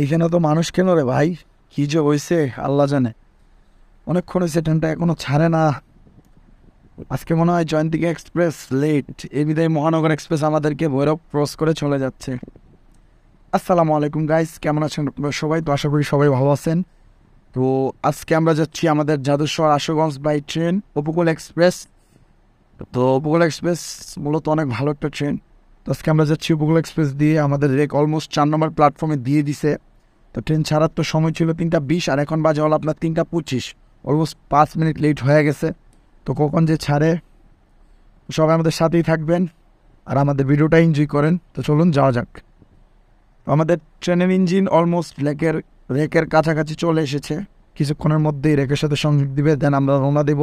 এইখানে তো মানুষ কেন রে ভাই? কি যে হয়েছে আল্লাহ জানে। অনেকক্ষণ হয়েছে, ট্রেনটা এখনো ছাড়ে না। আজকে মনে হয় জয়ন্তিকা এক্সপ্রেস লেট, এই বিদায় মহানগর এক্সপ্রেস আমাদেরকে ভৈরব ক্রস করে চলে যাচ্ছে। আসসালামু আলাইকুম গাইস, কেমন আছেন আপনারা সবাই? তো আশা করি সবাই ভালো আছেন। তো আজকে আমরা যাচ্ছি আমাদের জাদুশহর আশুগঞ্জ বাই ট্রেন উপকূল এক্সপ্রেস। তো উপকূল এক্সপ্রেস মূলত অনেক ভালো একটা ট্রেন। তো আজকে আমরা যাচ্ছি উপকূল এক্সপ্রেস দিয়ে, আমাদের রেক অলমোস্ট 4 নম্বর প্ল্যাটফর্মে দিয়ে দিছে। তো ট্রেন ছাড়ার তো সময় ছিল 3টা 20, আর এখন বাজে হলো আপনার 3টা 25। অলমোস্ট 5 মিনিট লেট হয়ে গেছে। তো কখন যে ছাড়ে, সবাই আমাদের সাথেই থাকবেন আর আমাদের ভিডিওটা এনজয় করেন। তো চলুন যাওয়া যাক। তো আমাদের ট্রেনের ইঞ্জিন অলমোস্ট রেকের কাছাকাছি চলে এসেছে। কিছুক্ষণের মধ্যেই রেকের সাথে সংযোগ দিবে, দেন আমরা রওনা দেব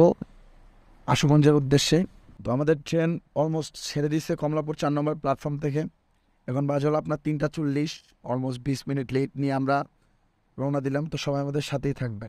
আশুগঞ্জের উদ্দেশ্যে। তো আমাদের ট্রেন অলমোস্ট ছেড়ে দিচ্ছে কমলাপুর 4 নম্বর প্ল্যাটফর্ম থেকে। এখন বাজে হলো আপনার 3টা 40, অলমোস্ট 20 মিনিট লেট নিয়ে আমরা রওনা দিলাম। তো সবাই আমাদের সাথেই থাকবে।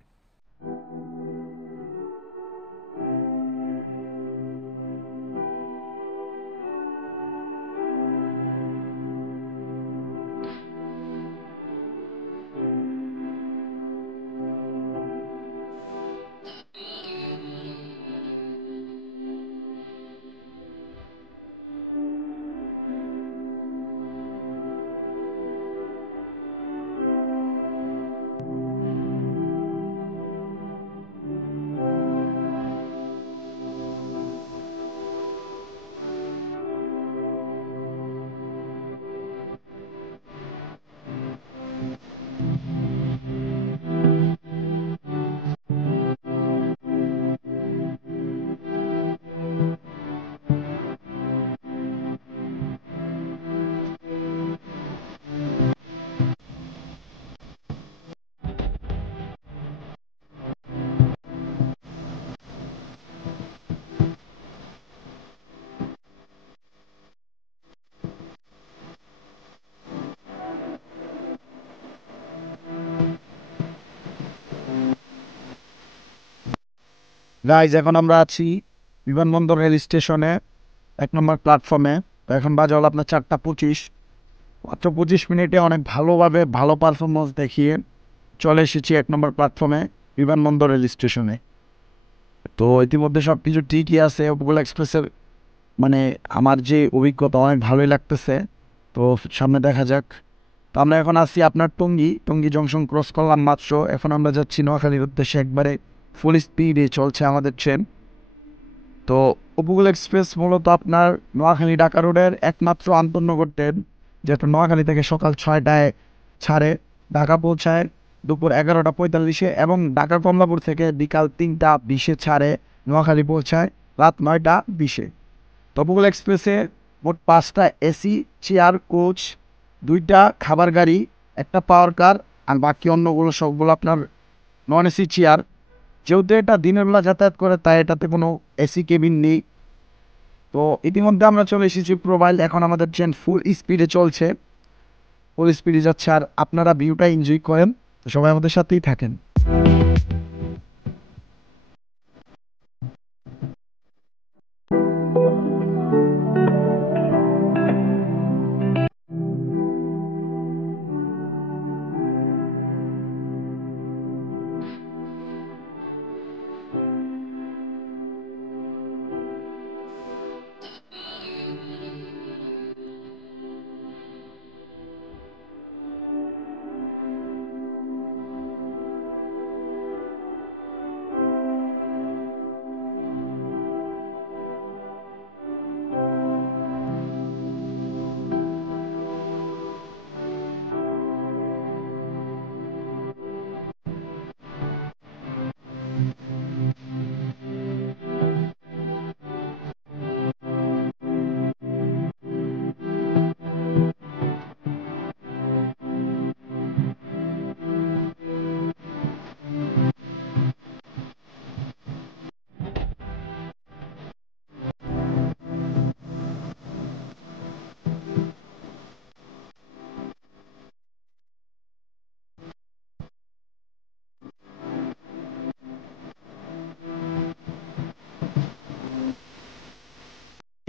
গাইজ, এখন আমরা আছি বিমানবন্দর রেল স্টেশনে 1 নম্বর প্ল্যাটফর্মে। তো এখন বাজে হলো আপনার 4টা 25। মাত্র 25 মিনিটে অনেক ভালোভাবে ভালো পারফরমেন্স দেখিয়ে চলে এসেছি 1 নম্বর প্ল্যাটফর্মে বিমানবন্দর রেল স্টেশনে। তো ইতিমধ্যে সব কিছু ঠিকই আছে। উপকূল এক্সপ্রেসের মানে আমার যে অভিজ্ঞতা, অনেক ভালোই লাগতেছে। তো সামনে দেখা যাক। তো আমরা এখন আছি আপনার টঙ্গী জংশন ক্রস করলাম মাত্র। এখন আমরা যাচ্ছি নোয়াখালীর উদ্দেশ্যে, একবারে ফুল স্পিডে চলছে আমাদের ট্রেন। তো উপকূল এক্সপ্রেস মূলত আপনার নোয়াখালী ঢাকা রোডের একমাত্র আন্তনগর ট্রেন, যেটা নোয়াখালী থেকে সকাল 6টায় ছাড়ে, ঢাকা পৌঁছায় দুপুর 11টা 45-এ, এবং ঢাকা কমলাপুর থেকে বিকাল 3টা 20-এ ছাড়ে, নোয়াখালী পৌঁছায় রাত 9টা 20-এ। তো উপকূল এক্সপ্রেসে মোট 5টা এসি চেয়ার কোচ, 2টা খাবার গাড়ি, একটা পাওয়ার কার, আর বাকি অন্যগুলো সবগুলো আপনার নন এসি চেয়ার। যেহেতু এটা দিনের বেলা যাতায়াত করে, তাই এটাতে কোনো এসি কেবিন নেই। তো ইতিমধ্যে আমরা চলে এসেছি প্রোবাইল। এখন আমাদের ট্রেন ফুল স্পিডে চলছে, ফুল স্পিডে যাচ্ছে, আর আপনারা ভিউটা এনজয় করেন। তো সবাই আমাদের সাথেই থাকেন।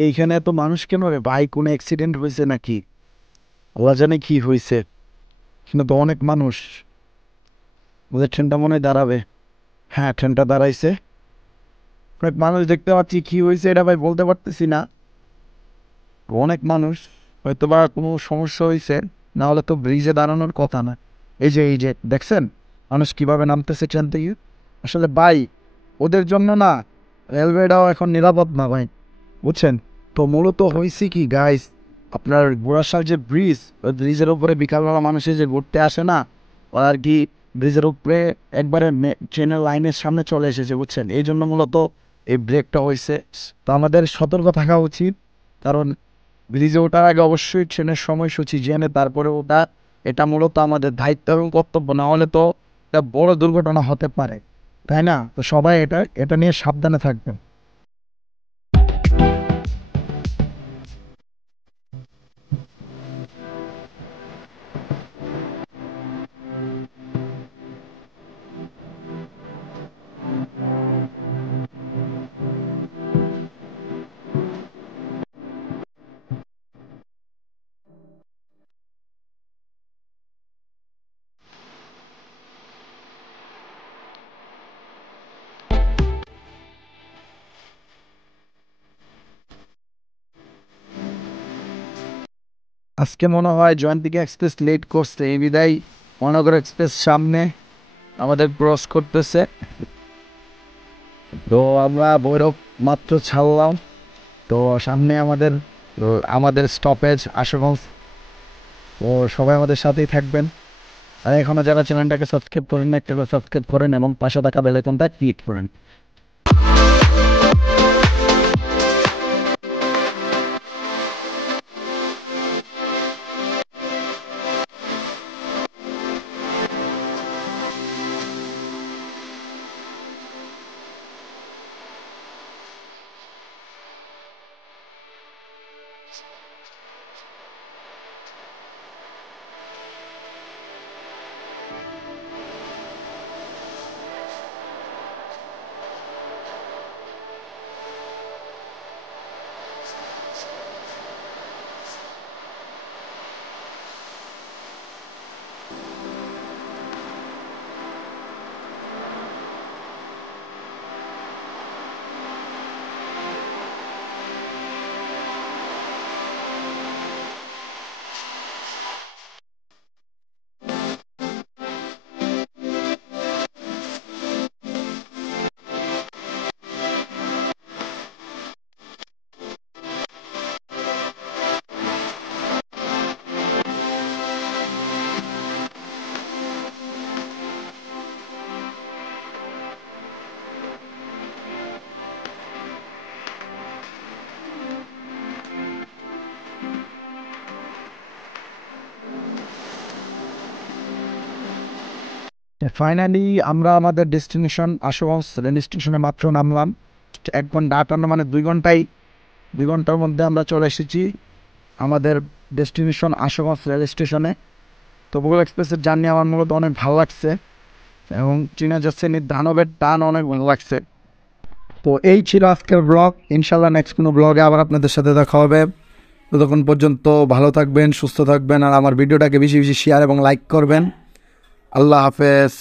এইখানে এত মানুষ কেন রে ভাই? কোনো অ্যাক্সিডেন্ট হয়েছে নাকি? ওরা জানে কি হয়েছে। কিন্তু তো অনেক মানুষ, ওদের ট্রেনটা মনে হয় দাঁড়াবে। হ্যাঁ, ট্রেনটা দাঁড়াইছে। অনেক মানুষ দেখতে পাচ্ছি, কী হয়েছে এটা ভাই বলতে পারতেছি না। অনেক মানুষ, হয়তো বা কোনো সমস্যা হয়েছে, না হলে তো ব্রিজে দাঁড়ানোর কথা না। এই যে দেখছেন মানুষ কীভাবে নামতেছে ট্রেন থেকে। আসলে ভাই ওদের জন্য না রেলওয়েটাও এখন নিরাপদ না ভাই, বুঝছেন। তো মূলত হয়েছে কি গাইস, আপনার গোড়াশাল যে ব্রিজ, ওই ব্রিজের উপরে বিকালবেলা মানুষের যে ঘুরতে আসে না, ওরা আর কি ব্রিজের উপরে একবারে ট্রেনের লাইনের সামনে চলে এসেছে, বুঝছেন। এই জন্য মূলত এই ব্রেকটা হয়েছে। তো আমাদের সতর্ক থাকা উচিত, কারণ ব্রিজে ওঠার আগে অবশ্যই ট্রেনের সময়সূচি জেনে তারপরে ওটা, এটা মূলত আমাদের দায়িত্ব এবং কর্তব্য। না হলে তো একটা বড় দুর্ঘটনা হতে পারে, তাই না? তো সবাই এটা নিয়ে সাবধানে থাকবেন। আজকে মনে হয় জয়ন্তিকা এক্সপ্রেস লেট করছে, এই বিদায় মহানগর এক্সপ্রেস সামনে আমাদের ক্রস করতেছে। তো আমরা ভৈরব মাত্র ছাড়লাম। তো সামনে আমাদের স্টপেজ আশুগঞ্জ। তো সবাই আমাদের সাথেই থাকবেন। আর এখনও যারা চ্যানেলটাকে সাবস্ক্রাইব করেন না, একটা সাবস্ক্রাইব করেন এবং পাশে থাকা বেল আইকনটা ক্লিক করেন। ফাইনালি আমরা আমাদের ডেস্টিনেশন আশুগঞ্জ রেল স্টেশনে মাত্র নামলাম। 1 ঘন্টা 58, মানে 2 ঘন্টার মধ্যে আমরা চলে এসেছি আমাদের ডেস্টিনেশন আশুগঞ্জ রেল স্টেশনে। তো বগুড়া এক্সপ্রেসের জার্নি আমার মূলত অনেক ভালো লাগছে এবং চীনা যাচ্ছেন দানবের টান অনেক ভালো লাগছে। তো এই ছিল আজকের ব্লগ। ইনশাল্লাহ নেক্সট কোনো ব্লগে আবার আপনাদের সাথে দেখা হবে। ততক্ষণ পর্যন্ত ভালো থাকবেন, সুস্থ থাকবেন, আর আমার ভিডিওটাকে বেশি বেশি শেয়ার এবং লাইক করবেন। আল্লাহ হাফেজ।